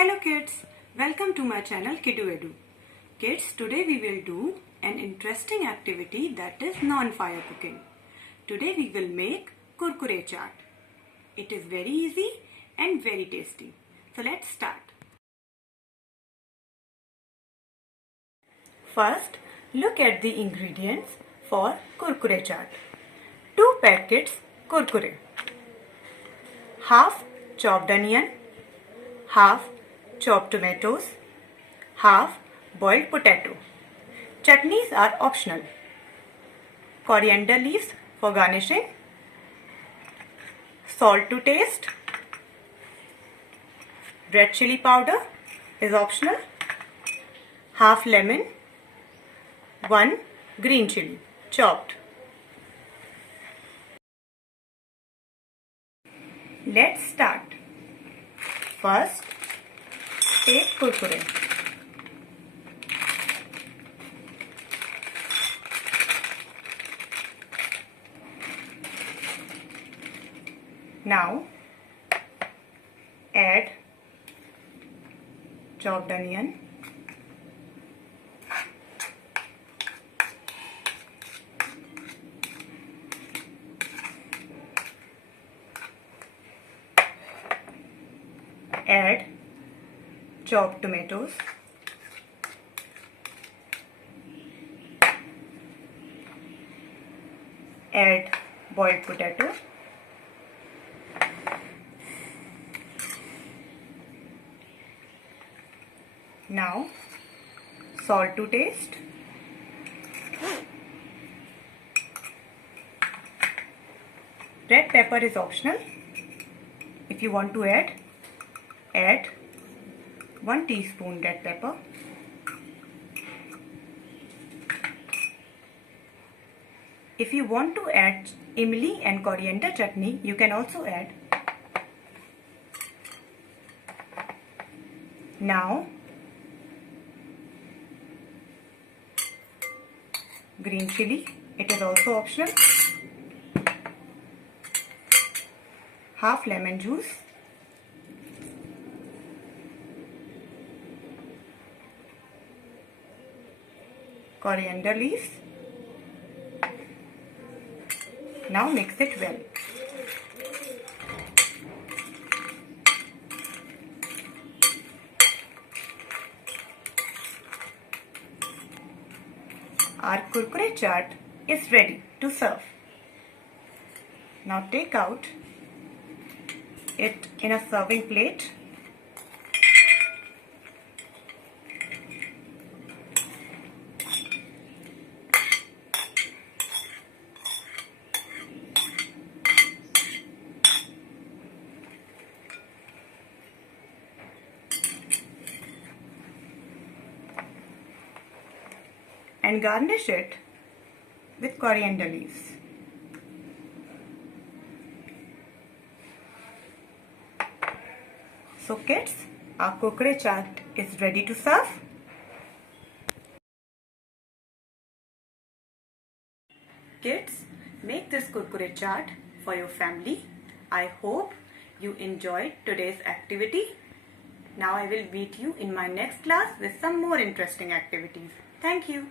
Hello kids, welcome to my channel Kidu Edu. Kids, today we will do an interesting activity that is non-fire cooking. Today we will make Kurkure Chaat. It is very easy and very tasty. So let's start. First, look at the ingredients for Kurkure Chaat. 2 packets Kurkure, half chopped onion, half chopped tomatoes, half boiled potato. Chutneys are optional. Coriander leaves for garnishing, salt to taste, red chilli powder is optional, half lemon, 1 green chilli chopped. Let's start. First, take Kurkure. Now, add chopped onion, add chopped tomatoes, add boiled potato, now salt to taste, red pepper is optional. If you want to add 1 teaspoon red pepper. If you want to add imli and coriander chutney, you can also add. Now, green chilli, it is also optional. Half lemon juice. Coriander leaves. Now mix it well. Our Kurkure chaat is ready to serve. Now take out it in a serving plate. And garnish it with coriander leaves. So kids, our Kurkure chaat is ready to serve. Kids, make this Kurkure chaat for your family. I hope you enjoyed today's activity. Now I will meet you in my next class with some more interesting activities. Thank you.